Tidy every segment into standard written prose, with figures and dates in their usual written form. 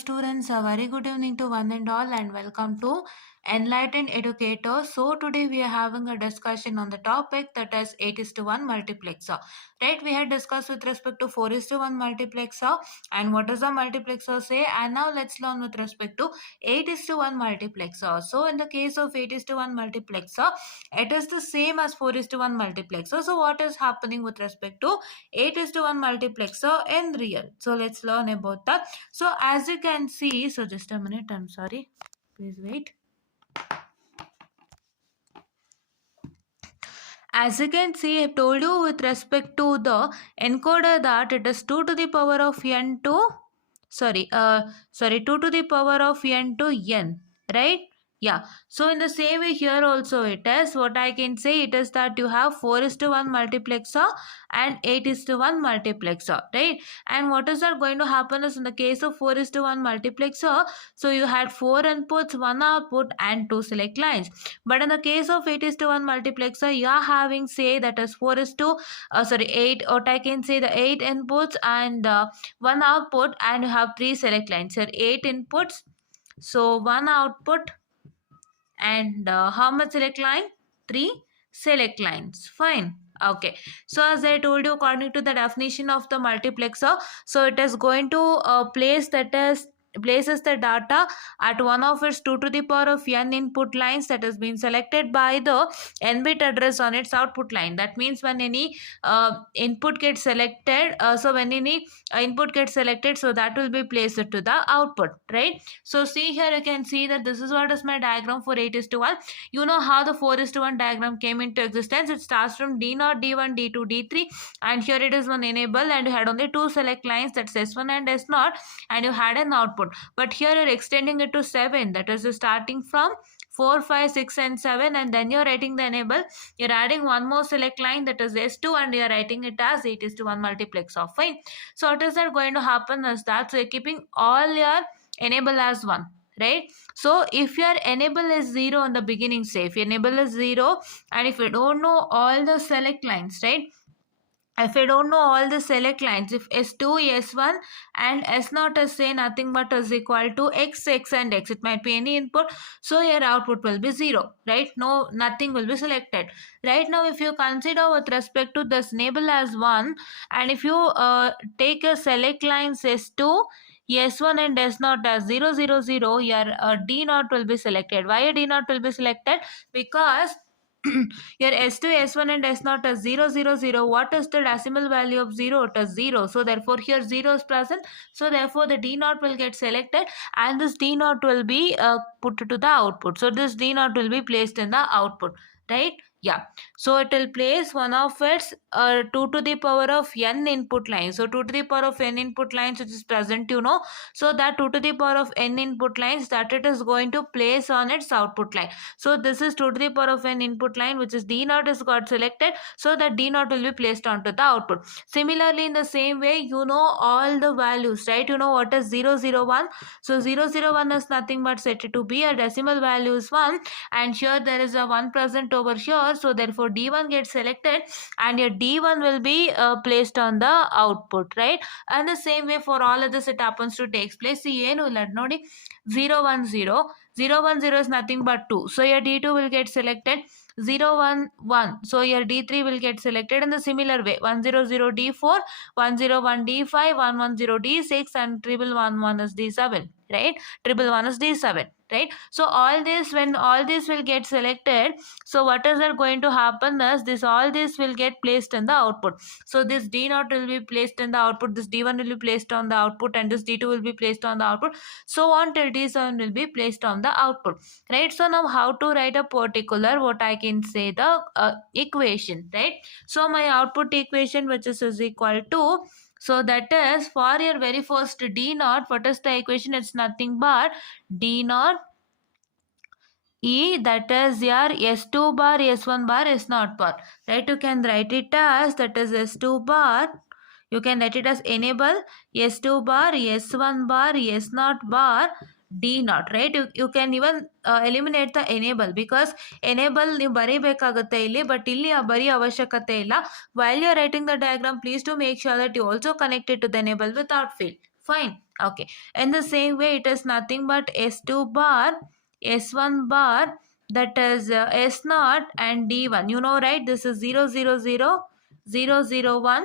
students, a very good evening to one and all, and welcome to Enlightened Educator. So, today we are having a discussion on the topic that is 8 is to 1 multiplexer. Right, we had discussed with respect to 4 is to 1 multiplexer and what does the multiplexer say, and now let's learn with respect to 8 is to 1 multiplexer. So, in the case of 8 is to 1 multiplexer, it is the same as 4 is to 1 multiplexer. So, what is happening with respect to 8 is to 1 multiplexer in real? So, let's learn about that. So as you can see, so just a minute, I'm sorry, please wait. As you can see, I told you with respect to the encoder that it is 2 to the power of n to, 2 to the power of n to n, right? Yeah, so in the same way here also it is, what I can say it is that you have 4 is to 1 multiplexer and 8 is to 1 multiplexer, right? And what is that going to happen is in the case of 4 is to 1 multiplexer, so you had 4 inputs, 1 output and 2 select lines. But in the case of 8 is to 1 multiplexer, you are having say that is 4 is to 8, or I can say the 8 inputs and 1 output, and you have 3 select lines. Here 8 inputs, so 1 output and how much select line? 3 select lines. Fine. Okay, so as I told you, according to the definition of the multiplexer, so it is going to places the data at one of its 2 to the power of n input lines that has been selected by the n bit address on its output line. That means when any input gets selected, input gets selected, so that will be placed to the output, right? So see here, you can see that this is what is my diagram for 8 is to 1. You know how the 4 is to 1 diagram came into existence. It starts from D0, D1, D2, D3, and here it is one enable, and you had only 2 select lines, that's S1 and S0, and you had an output. But here you're extending it to 7, that is starting from 4, 5, 6 and 7, and then you're writing the enable. You're adding one more select line, that is S2, and you're writing it as 8 is to 1 multiplexer. Fine. So what is that going to happen is that, so you're keeping all your enable as 1, right? So if your enable is 0 in the beginning, say if your enable is 0, and if you don't know all the select lines, right? If I don't know all the select lines, if S2, S1 and S0 is say nothing but is equal to X, X and X, it might be any input, so your output will be 0, right? No, nothing will be selected. Right now, if you consider with respect to this enable as 1, and if you take a select lines S2, S1 and S0 as 0, 0, 0, your D0 will be selected. Why a D0 will be selected? Because your S2, S1 and S0 is 0, 0, 0. What is the decimal value of 0? It is 0. So therefore here 0 is present. So therefore the D0 will get selected, and this D0 will be put to the output. So this D0 will be placed in the output, right? Yeah, so it will place one of its 2 to the power of n input lines. So 2 to the power of n input lines which is present, you know. So that 2 to the power of n input lines that it is going to place on its output line. So this is 2 to the power of n input line, which is D0 is got selected. So that D0 will be placed onto the output. Similarly, in the same way, you know all the values, right? You know what is 0, 0, 1. So 0, 0, 1 is nothing but set to be a decimal value is 1. And here there is a 1 present over here. So therefore D1 gets selected, and your D1 will be placed on the output, right? And the same way for all of this it happens to takes place. See, 0, 1, 0. 0, 1, 0 is nothing but 2. So your D2 will get selected. 0, 1, 1. So your D3 will get selected in the similar way. 1, 0, 0, D4, 1, 0, 1, D5, 1, 1, 0, D6, and 1, 1, 1 is D7, right? 1, 1, 1 is D7. Right? So all this, when all this will get selected, so what is that going to happen is this, all this will get placed in the output. So this D0 will be placed in the output, this D1 will be placed on the output, and this D2 will be placed on the output, so on till D7 will be placed on the output, right? So now how to write a particular, what I can say, the equation, right? So my output equation, which is equal to, so that is for your very first D0, what is the equation? It's nothing but D0 E, that is your S2 bar, S1 bar, S0 bar, right? You can write it as, that is S2 bar, you can write it as enable S2 bar, S1 bar, S0 bar, D0, right? You can even eliminate the enable, because enable ನೀವು ಬರೀಬೇಕಾಗುತ್ತೆ ಇಲ್ಲಿ, but ಇಲ್ಲಿ ಬರೀ ಅವಶ್ಯಕತೆ ಇಲ್ಲ. While you are writing the diagram, please do make sure that you also connect it to the enable without fail. Fine. Okay. In the same way, it is nothing but S2 bar, S1 bar, that is S0 and D1. You know, right? This is 0, 0, 0, 0, 0, 1.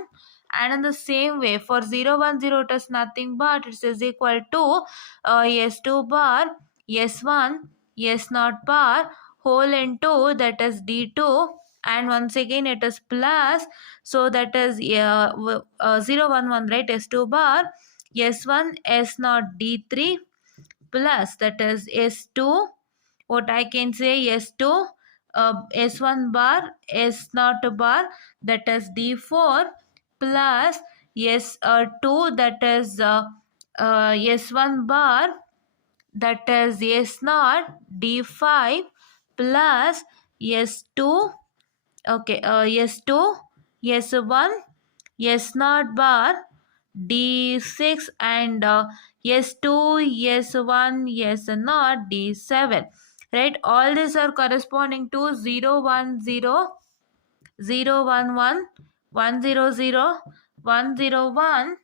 And in the same way, for 0, 1, 0, it is nothing but it is equal to S2 bar, S1, S0 bar, whole into, that is D2. And once again, it is plus, so that is 0, 1, 1, right? S2 bar, S1, S0, D3, plus, that is S2, what I can say, S2, S1 bar, S0 bar, that is D4, plus S2, that is S1 bar, that is S0, D5, plus S2, okay, S2, S1, S0 bar, D6, and S2, S1, S0, D7. Right? All these are corresponding to 0, 1, 0, 0, 1, 1, 1, 0, 0, 1, 0, 1,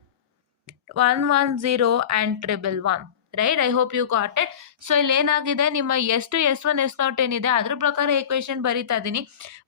110 and triple one. Right? I hope you got it. So ಇಲ್ಲಿ ಏನಾಗಿದೆ, ನಿಮ್ಮ S2, S1, S0 ಏನಿದೆ ಅದ್ರ ಪ್ರಕಾರ equation ಬರಿತಾ ಇದ್ದೀನಿ.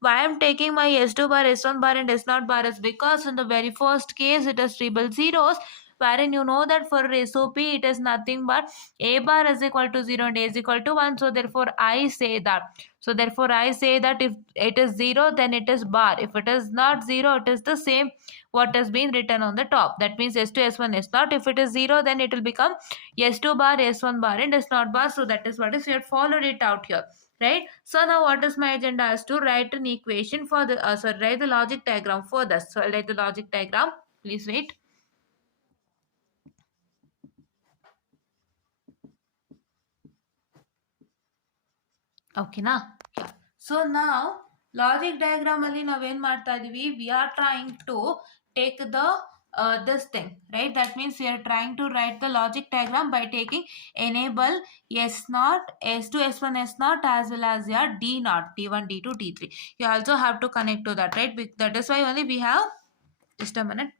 Why I am taking my S2 bar, S1 bar and S0 bar is because in the very first case it is triple zeros, wherein you know that for SOP it is nothing but A bar is equal to 0 and A is equal to 1. So therefore I say that if it is 0 then it is bar. If it is not 0, it is the same what has been written on the top. That means S2, S1, S0. If it is 0, then it will become S2 bar, S1 bar and S0 bar. So that is what is, we have followed it out here. Right? So now what is my agenda is to write an equation for the, write the logic diagram for this. So I'll write the logic diagram. Please wait. Okay, na? Yeah. So now logic diagram ali naven marta idivi, we are trying to take the this thing, right? That means we are trying to write the logic diagram by taking enable S0, S2, S1, S0 as well as your D0, D1, D2, D3. You also have to connect to that, right? That is why only we have, just a minute.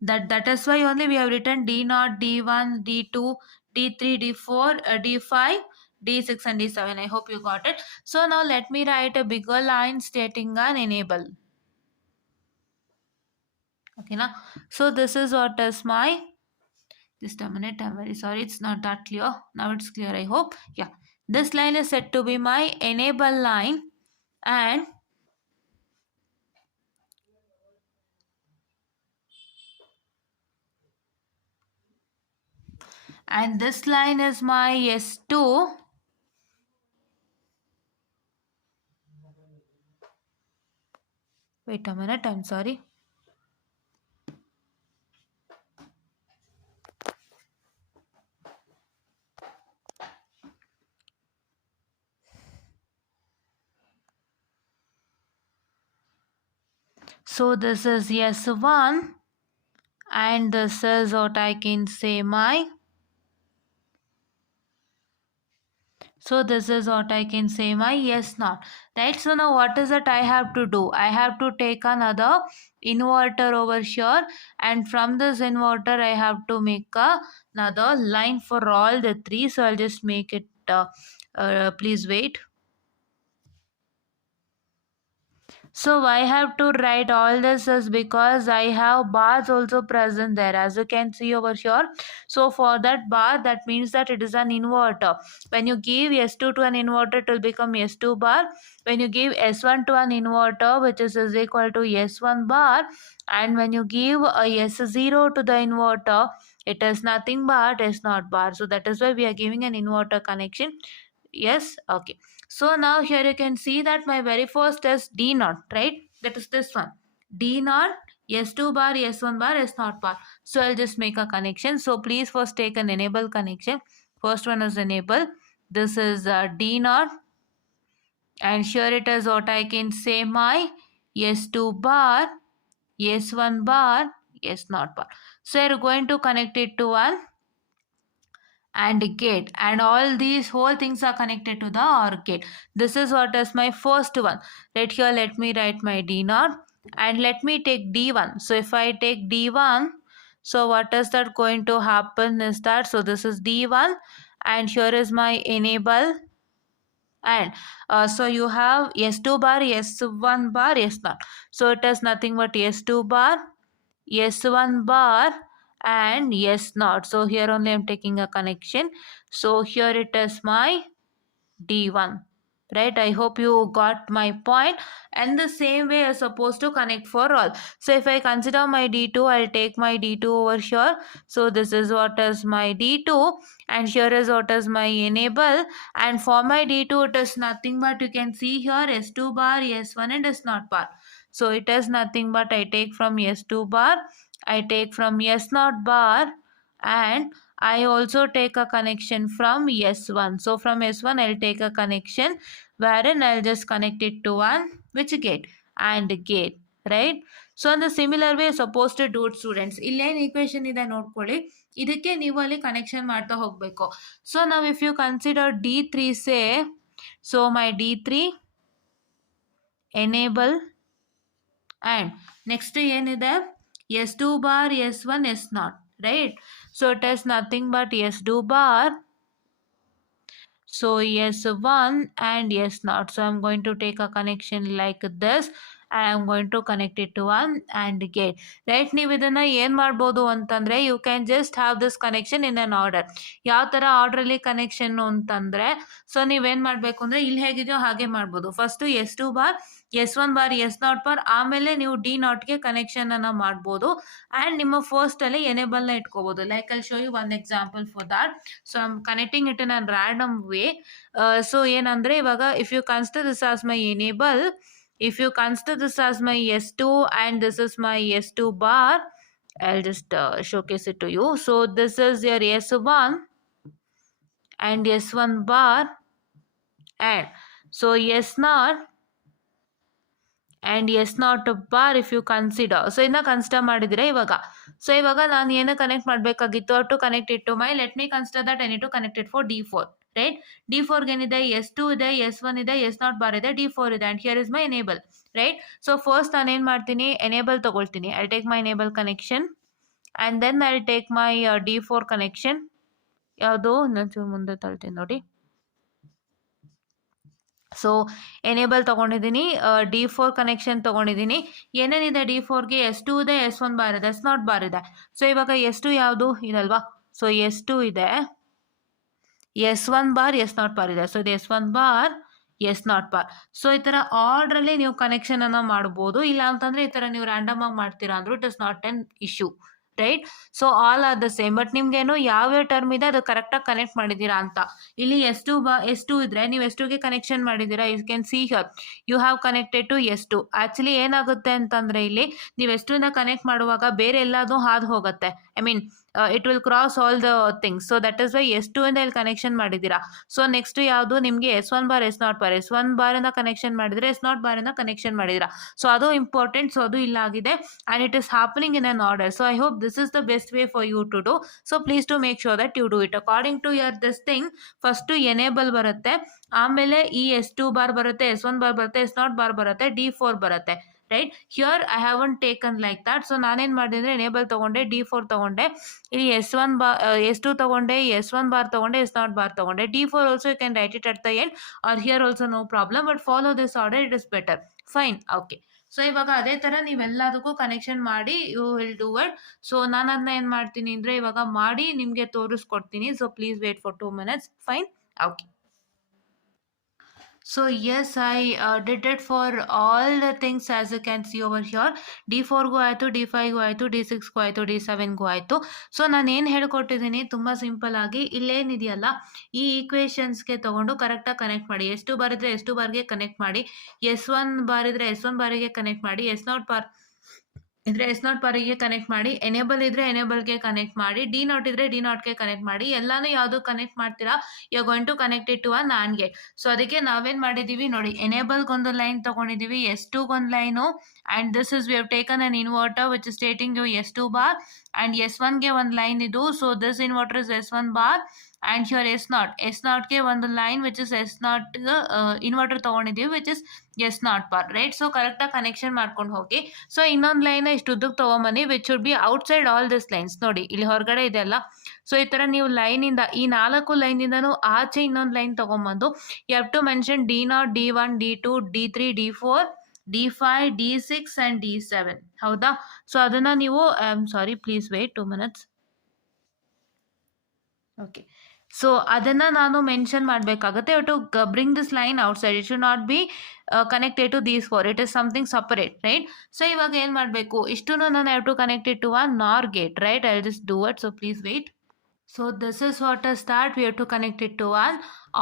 That is why only we have written D0, D1, D2, D3, D4, D5, D6 and D7. I hope you got it. So now let me write a bigger line stating an enable. Okay, now so this is what is my, just a minute, I'm very sorry, it's not that clear. Now it's clear, I hope. Yeah, this line is said to be my enable line, and this line is my S2. Wait a minute, I'm sorry. So this is S1 and this is what I can say my, so this is what I can say my S0. Right? So now what is it I have to do? I have to take another inverter over here, and from this inverter I have to make another line for all the three. So I'll just make it, please wait. So I have to write all this is because I have bars also present there, as you can see over here. So for that bar, that means that it is an inverter. When you give S2 to an inverter, it will become S2 bar. When you give S1 to an inverter, which is equal to S1 bar, and when you give a S0 to the inverter, it is nothing but S0 bar. So that is why we are giving an inverter connection. Yes, okay. So now here you can see that my very first is D0, right? That is this one. D0, S2 bar, S1 bar, S0 bar. So I'll just make a connection. So please first take an enable connection. First one is enable. This is D0. And here it is what I can say my S2 bar, S1 bar, S0 bar. So you're going to connect it to one and gate, and all these whole things are connected to the OR gate. This is what is my first one. Right here, let me write my D0 and let me take D1. So if I take D1, So what is that going to happen is that, so this is D1 and here is my enable, and so you have S2 bar, S1 bar, S0. So it is nothing but S2 bar, S1 bar and S0. So here only I am taking a connection. So here it is my D1, right? I hope you got my point. And the same way you're supposed to connect for all. So if I consider my D2, I'll take my D2 over here. So this is what is my D2 and here is what is my enable, and for my D2 it is nothing but, you can see here, S2 bar, S1 and S0 bar. So it is nothing but I take from S2 bar, I take from S0 bar, and I also take a connection from S1. So from S1 I'll take a connection wherein I'll just connect it to one which gate, and gate, right? So in the similar way supposed to do it, students. ಇಲ್ಲೇನು equation ಇದೆ ನೋಡ್ಕೊಳ್ಳಿ, ಇದಕ್ಕೆ ನೀವು ಅಲ್ಲಿ connection ಮಾಡ್ತಾ ಹೋಗಬೇಕು. So ನಾವು if you consider D3 say, so my D3 enable and next ಏನಿದೆ S2 bar, S1, S0, right? So it is nothing but S2 bar, so S1 and S0. So I'm going to take a connection like this and I'm going to connect it to one and gate, right? ನೀವು ಇದನ್ನ ಏನು ಮಾಡ್ಬೋದು ಅಂತಂದರೆ, you can just have this connection in an order. ಯಾವ ಥರ ಆರ್ಡ್ರಲ್ಲಿ connection ಅಂತಂದರೆ, so ನೀವೇನು ಮಾಡಬೇಕು ಅಂದರೆ ಇಲ್ಲಿ ಹೇಗಿದೆಯೋ ಹಾಗೆ ಮಾಡ್ಬೋದು. First S2 bar, S1 bar, S0 bar, ಆಮೇಲೆ ನೀವು D0ಗೆ ಕನೆಕ್ಷನನ್ನು ಮಾಡ್ಬೋದು ಆ್ಯಂಡ್ ನಿಮ್ಮ ಫಸ್ಟಲ್ಲಿ ಎನೇಬಲ್ನ ಇಟ್ಕೋಬೋದು. Like I'll show you one example for that. So I am connecting it in a random way. So ಏನಂದರೆ ಇವಾಗ if you consider this as my enable, if you consider this as my S2 and this is my S2 bar, I'll just showcase it to you. So this is your S1 and S1 bar, and so S0 and S0 bar if you consider. So ಇದನ್ನ consider ಮಾಡಿದರೆ ಇವಾಗ, so ಇವಾಗ ನಾನು ಏನು connect ಮಾಡಬೇಕಾಗಿತ್ತು, to connect it to my, let me consider that I need to connect it for D4, right? D4 ಏನಿದೆ, S2 ಇದೆ, S1 ಇದೆ, S0 ಬಾರ್ ಇದೆ, D4 ಇದೆ, and here is my enable, right? So first ನಾನು ಏನು ಮಾಡ್ತೀನಿ, enable ತೊಗೊಳ್ತೀನಿ. I take my enable connection and then I take my D4 connection. ಯಾವುದು ನಾನು ಮುಂದೆ ತಳ್ತೀನಿ ನೋಡಿ. ಸೊ ಎನೇಬಲ್ ತೊಗೊಂಡಿದ್ದೀನಿ, D4 ಕನೆಕ್ಷನ್ ತೊಗೊಂಡಿದ್ದೀನಿ. ಏನೇನಿದೆ D4ಗೆ, S2 ಇದೆ, S1 ಬಾರ್ ಇದೆ, S0 ಬಾರ್ ಇದೆ. ಸೊ ಇವಾಗ S2 ಯಾವುದು ಇದಲ್ವಾ, ಸೊ S2 ಇದೆ, S1 ಬಾರ್, S0 ಬಾರ್ ಇದೆ. ಸೊ ಇದು S1 bar, S0 bar. So ಈ ಥರ ಆರ್ಡ್ರಲ್ಲಿ ನೀವು ಕನೆಕ್ಷನನ್ನು ಮಾಡ್ಬೋದು. ಇಲ್ಲ ಅಂತಂದರೆ ಈ ಥರ ನೀವು ರ್ಯಾಂಡಮ್ ಆಗಿ ಮಾಡ್ತೀರಾ ಅಂದರೂ it is not an issue, right? So all are the same, but ನಿಮ್ಗೇನು ಯಾವ್ಯಾವ ಟರ್ಮ್ ಇದೆ ಅದು ಕರೆಕ್ಟಾಗಿ ಕನೆಕ್ಟ್ ಮಾಡಿದ್ದೀರಾ ಅಂತ. ಇಲ್ಲಿ S2 ಇದ್ರೆ ನೀವು S2ಗೆ ಕನೆಕ್ಷನ್ ಮಾಡಿದ್ದೀರಾ, you can see here you have connected to S2. Actually ಏನಾಗುತ್ತೆ ಅಂತಂದರೆ ಇಲ್ಲಿ ನೀವು S2ನ ಕನೆಕ್ಟ್ ಮಾಡುವಾಗ ಬೇರೆ ಎಲ್ಲದೂ ಹಾದು ಹೋಗುತ್ತೆ. I mean it will cross all the things. So that is why S2 ಇಂದ ಇಲ್ಲಿ ಕನೆಕ್ಷನ್ ಮಾಡಿದ್ದೀರಾ. ಸೊ ನೆಕ್ಸ್ಟ್ ಯಾವುದು ನಿಮಗೆ S1 bar, S0 bar, S1 ಬಾರಿಂದ connection ಮಾಡಿದರೆ S0 ಬಾರಿಂದ ಕನೆಕ್ಷನ್ ಮಾಡಿದ್ದೀರಾ. ಸೊ ಅದು ಇಂಪಾರ್ಟೆಂಟ್. ಸೊ ಅದು ಇಲ್ಲಾಗಿದೆ and it is happening in an order. So I hope this is the best way for you to do. So please to make sure that you do it according to your this thing. First to enable ಬರುತ್ತೆ, ಆಮೇಲೆ ಈ S2 bar ಬರುತ್ತೆ, S1 bar ಬರುತ್ತೆ, S0 bar ಬರುತ್ತೆ, D4 ಬರುತ್ತೆ, right? Here I haven taken like that. So ನಾನೇನು ಮಾಡಿದೆ ಅಂದರೆ ಎನೇಬಲ್ ತೊಗೊಂಡೆ, D4 ತೊಗೊಂಡೆ, ಇಲ್ಲಿ S1 ಬಾರ್, S2 ತೊಗೊಂಡೆ, S1 ಬಾರ್ ತೊಗೊಂಡೆ, S0 ಬಾರ್ ತೊಗೊಂಡೆ. D4 also you can write it at the end or here also no problem, but follow this order, it is better. Fine, okay. So ಇವಾಗ ಅದೇ ಥರ ನೀವೆಲ್ಲದಕ್ಕೂ connection ಮಾಡಿ you will do it. So ನಾನು ಅದನ್ನ ಏನು ಮಾಡ್ತೀನಿ ಅಂದರೆ ಇವಾಗ ಮಾಡಿ ನಿಮಗೆ ತೋರಿಸ್ಕೊಡ್ತೀನಿ. So please wait for 2 minutes. Fine, okay. So yes, I did it for all the things as you can see over here. D4 ಗೂ ಆಯಿತು, D5 ಗೂ ಆಯಿತು, D6 ಗೂ ಆಯಿತು, D7 ಗೂ ಆಯಿತು. ಸೊ ನಾನು ಏನು ಹೇಳ್ಕೊಟ್ಟಿದ್ದೀನಿ ತುಂಬ ಸಿಂಪಲ್ ಆಗಿ, ಇಲ್ಲೇನಿದೆಯಲ್ಲ ಈ ಈಕ್ವೇಷನ್ಸ್ಗೆ ತೊಗೊಂಡು ಕರೆಕ್ಟಾಗಿ ಕನೆಕ್ಟ್ ಮಾಡಿ. S2 ಬಾರ್ ಇದ್ದರೆ S2 ಬಾರ್ಗೆ ಕನೆಕ್ಟ್ ಮಾಡಿ, S1 ಬಾರ್ ಇದ್ದರೆ S1 ಬಾರಿಗೆ ಕನೆಕ್ಟ್ ಮಾಡಿ, S0 ಬಾರ್ ಇದ್ರೆ S0 ಬಾರಿಗೆ ಕನೆಕ್ಟ್ ಮಾಡಿ, ಎನೇಬಲ್ ಇದ್ರೆ ಎನೇಬಲ್ಗೆ ಕನೆಕ್ಟ್ ಮಾಡಿ, D0 ಇದ್ರೆ D0ಗೆ ಕನೆಕ್ಟ್ ಮಾಡಿ. ಎಲ್ಲಾನು ಯಾವುದು ಕನೆಕ್ಟ್ ಮಾಡ್ತೀರಾ, you are going to connect it to a NAND gate. So ಅದಕ್ಕೆ ನಾವೇನು ಮಾಡಿದ್ದೀವಿ ನೋಡಿ, ಎನೇಬಲ್ಗೊಂದು ಲೈನ್ ತೊಗೊಂಡಿದ್ದೀವಿ, S2ಗೊಂದು line, and this is we have taken an inverter which is stating you S2 bar, and S1ಗೆ ಒಂದು ಲೈನ್ ಇದು. So this inverter is S1 bar and here S ನಾಟ್ಗೆ ಒಂದು line which is S not inverter ತೊಗೊಂಡಿದ್ದೀವಿ which is S not bar right. So ಕರೆಕ್ಟಾಗಿ connection ಮಾಡ್ಕೊಂಡು ಹೋಗಿ. So ಇನ್ನೊಂದು ಲೈನ್ ಇಷ್ಟು ಉದ್ದಕ್ಕೆ ತೊಗೊಂಬನ್ನಿ which should be outside all this lines. ನೋಡಿ ಇಲ್ಲಿ ಹೊರಗಡೆ ಇದೆಲ್ಲ. ಸೊ ಈ ಥರ ನೀವು ಲೈನಿಂದ ಈ 4 ಲೈನಿಂದನೂ ಆಚೆ ಇನ್ನೊಂದು ಲೈನ್ ತೊಗೊಂಬಂದು you have to mention D0, D1, D2, D3, D4, D5, D6 and D7. ಹೌದಾ? ಸೊ ಅದನ್ನು ನೀವು sorry please wait 2 minutes. Okay. So ಅದನ್ನು ನಾನು ಮೆನ್ಷನ್ ಮಾಡಬೇಕಾಗುತ್ತೆ. You to bring this line outside. It should not be connected to these four. It is something separate right. So ಇವಾಗ ಏನು ಮಾಡಬೇಕು, ಇಷ್ಟನ್ನು ನಾನು have to connected to a NOR gate right. I will just do it. So please wait. So this is what is that we have to connect it to an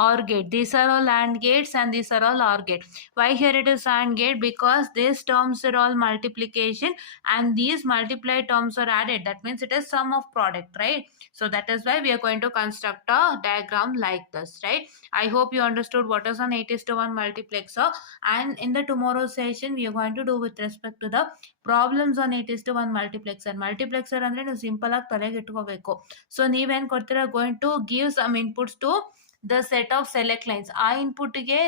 OR gate. These are all AND gates and these are all OR gate. Why here it is AND gate? Because these terms are all multiplication and these multiplied terms are added. That means it is sum of product, right? So that is why we are going to construct a diagram like this, right? I hope you understood what is an 8:1 multiplexer. And in the tomorrow session we are going to do with respect to the problems on 8:1 multiplexer. Multiplexer ಅಂದ್ರೆ ನೀವು simple ಆಗಿ ತಲೆಗೆ ಇಟ್ಕೋಬೇಕು. So ನೀವೇನು ಕೊಡ್ತೀರಾ, going to give some inputs to the set of select lines. ಆ ಇನ್ಪುಟ್ಗೆ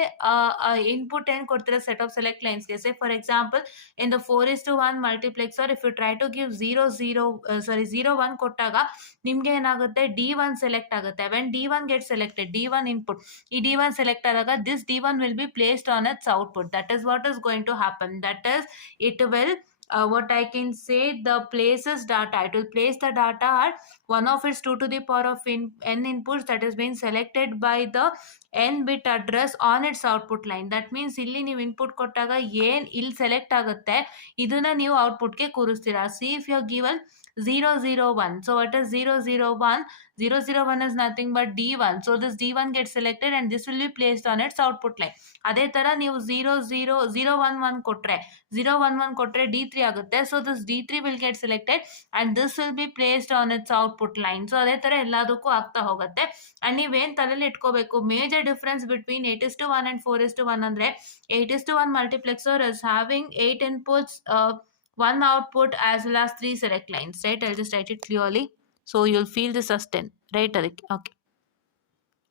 input ಏನು ಕೊಡ್ತೀರಾ ಸೆಟ್ ಆಫ್ ಸೆಲೆಕ್ಟ್ ಲೈನ್ಸ್ಗೆ. Say for example in the 4:1 multiplexer if you try to give 0 1 ಕೊಟ್ಟಾಗ ನಿಮ್ಗೆ ಏನಾಗುತ್ತೆ, D1 ಸೆಲೆಕ್ಟ್ ಆಗುತ್ತೆ. When D1 get selected, D1 input, ಈ D1 ಸೆಲೆಕ್ಟ್ ಆದಾಗ this D1 will be placed on its output. That is what is going to happen. That is it will what I can say, the places data, it will place the data at one of its 2 to the power of n inputs that is being selected by the n bit address on its output line. That means ಇಲ್ಲಿ ನೀವು input ಕೊಟ್ಟಾಗ ಏನು ಇಲ್ಲಿ select ಆಗುತ್ತೆ ಇದನ್ನ ನೀವು ಔಟ್ಪುಟ್ಗೆ ಕೂರಿಸ್ತೀರಾ. See if you given 0 0 1. So what is 0 0 1? 0 0 1 is nothing but D1. So this D1 gets selected and this will be placed on its output line. ಅದೇ ಥರ ನೀವು 0 0 0 1 1 ಕೊಟ್ಟರೆ 0 1 1 ಕೊಟ್ಟರೆ D3 ಆಗುತ್ತೆ. So this D3 will get selected and this will be placed on its output line. So ಅದೇ ಥರ ಎಲ್ಲದಕ್ಕೂ ಆಗ್ತಾ ಹೋಗುತ್ತೆ. ಆ್ಯಂಡ್ ನೀವೇನು ತಲೆಯಲ್ಲಿ ಇಟ್ಕೋಬೇಕು, ಮೇಜರ್ ಡಿಫ್ರೆನ್ಸ್ ಬಿಟ್ವೀನ್ 8:1 and 4:1 ಅಂದರೆ 8:1 multiplexer is having 8 inputs, 1 output as well as 3 select lines, right? I'll just write it clearly so you'll feel the sustain, right? Okay,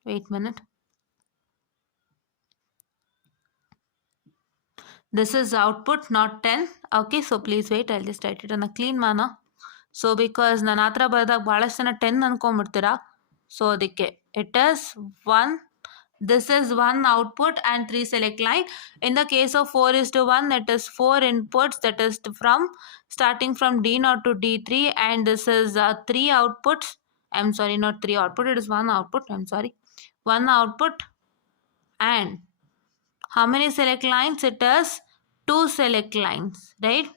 wait a minute. This is output, not 10. Okay, so please wait. I'll just write it in a clean manner. So because ನಾನು ಆ ಥರ ಬರೆದಾಗ ಭಾಳಷ್ಟು ಜನ 10 ಅನ್ಕೊಂಬಿಡ್ತೀರಾ. So ಅದಕ್ಕೆ it is 1. This is 1 output and 3 select line. In the case of 4:1, it is 4 inputs, that is from starting from D0 to D3, and this is 3 outputs. I'm sorry, not 3 output, it is 1 output. I'm sorry, 1 output. And how many select lines? It is 2 select lines, right?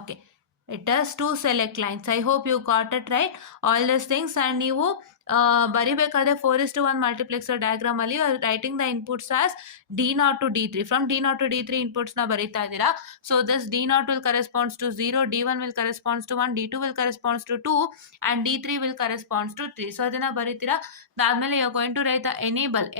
Okay. It has 2 select lines. I hope you got it right. All these things. And ನೀವು ಬರಿಬೇಕಾದ್ರೆ 4:1 multiplexer diagram ಅಲ್ಲಿ writing the inputs as D0 to D3. From D0 to D3 inputs ನ ಬರೀತಾ ಇದ್ದೀರಾ. So this D0 will corresponds to 0, D1 will corresponds to 1, D2 will corresponds to 2 and D3 will corresponds to 3. So ಅದನ್ನ ಬರೀತೀರಾ. ಅದಾದ್ಮೇಲೆ you are going to write the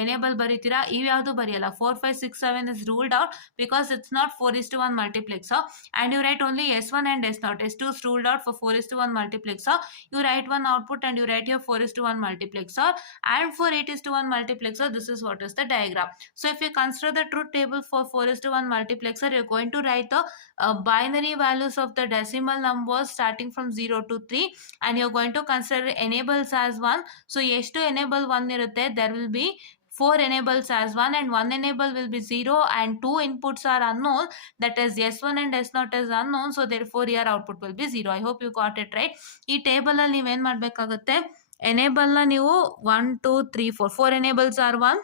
enable ಬರೀತೀರಾ. ಇವು ಯಾವುದು ಬರೆಯಲ್ಲ. 4 5 6 7 is ruled out because it's not 4:1 multiplexer, and you write only S1 and S0. S2 is ruled out for 4:1 multiplexer. You write one output and you write your 4:1 multiplexer, and for 8:1 multiplexer this is what is the diagram. So if you consider the truth table for 4:1 multiplexer, you're going to write the binary values of the decimal numbers starting from 0 to 3, and you're going to consider enables as 1. So ಎಷ್ಟು enable 1 ಇರುತ್ತೆ, there will be 4 enables as 1 and 1 enable will be 0 and 2 inputs are unknown, that is S1 and S0 is unknown, so therefore your output will be 0. I hope you got it right. ಈ table ಅಲ್ಲಿ ನೀವೇನು ಮಾಡಬೇಕಾಗುತ್ತೆ, ಎನೇಬಲ್ನ ನೀವು 1 2 3 4 enables are 1,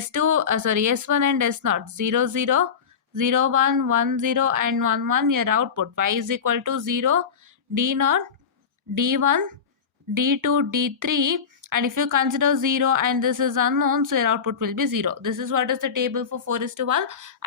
S1 and S0 0 0 0 1 1 0 and 1 1. Your output y is equal to 0, D0, D1, D2, D3, And if you consider 0 and this is unknown, so your output will be 0. This is what is the table for 4 is to 1,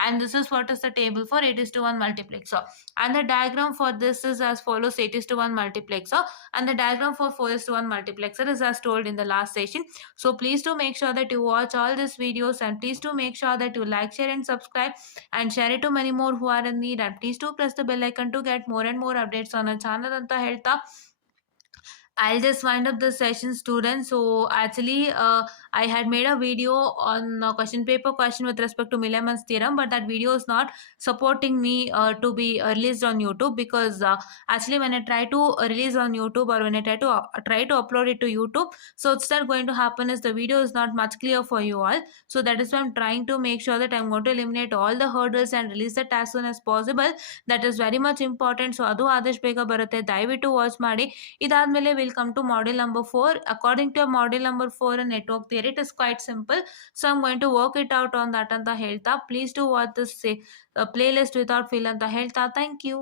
and this is what is the table for 8 is to 1 multiplexer. And the diagram for this is as follows: 8 is to 1 multiplexer, and the diagram for 4 is to 1 multiplexer is as told in the last session. So please do make sure that you watch all these videos, and please do make sure that you like, share and subscribe, and share it to many more who are in need. And please do press the bell icon to get more and more updates on our channel anta ಹೇಳ್ತಾ I'll just wind up the session, students. So actually, I had made a video on a question paper question with respect to Milliman's theorem, but that video is not supporting me to be released on YouTube, because actually when I try to release on YouTube, or when I try to upload it to YouTube, so it's not going to happen is the video is not much clear for you all. So that is why I'm trying to make sure that I'm going to eliminate all the hurdles and release it as soon as possible. That is very much important. So ಅದು ಆದಷ್ಟು ಬೇಗ ಬರುತ್ತೆ, ದಯವಿಟ್ಟು watch ಮಾಡಿ. ಇದಾದ್ಮೇಲೆ will come to model number 4. According to model number 4 network theory, it is quite simple. So I'm going to work it out on that ಅಂತ ಹೇಳ್ತಾ, please to watch this playlist without feel ಅಂತ ಹೇಳ್ತಾ, thank you.